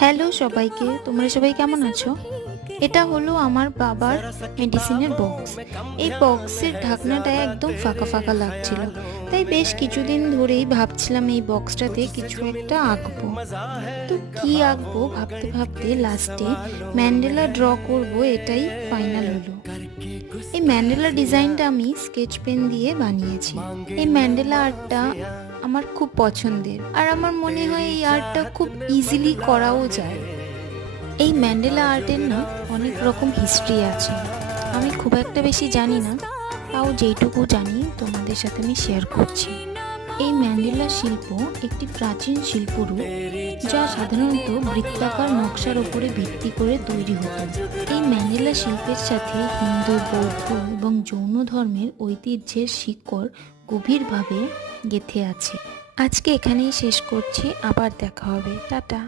Hello সবাইকে, তোমরা সবাই কেমন আছো? এটা হলো আমার বাবার মেডিসিনের বক্স। এই বক্সের ঢাকনাটা একদম ফাঁকা ফাঁকা লাগছিল, তাই বেশ কিছুদিন ধরেই ভাবছিলাম এই বক্সটাতে কিছু একটা আঁকবো। তো কি আঁকবো ভাবতে ভাবতে লাস্টে ম্যান্ডেলা ড্র করব, এটাই ফাইনাল হলো। এই ম্যান্ডেলা ডিজাইনটা আমি স্কেচ পেন দিয়ে বানিয়েছি। এই ম্যান্ডেলা আর্টটা আমার খুব পছন্দের, আর আমার মনে হয় এই আর্টটা খুব ইজিলি করাও যায়। এই ম্যান্ডেলা আর্টের না অনেক রকম হিস্ট্রি আছে, আমি খুব একটা বেশি জানি না, তাও যেইটুকু জানি তোমাদের সাথে আমি শেয়ার করছি। এই ম্যান্ডেলা শিল্প একটি প্রাচীন শিল্পরূপ, যা সাধারণত বৃত্তাকার নকশার উপরে ভিত্তি করে তৈরি হতো। এই ম্যান্ডেলা শিল্পের সাথে হিন্দু, বৌদ্ধ এবং জৈন ধর্মের ঐতিহ্যের শিকড় গভীরভাবে গেঁথে আছে। আজকে এখানেই শেষ করছি, আবার দেখা হবে, টাটা।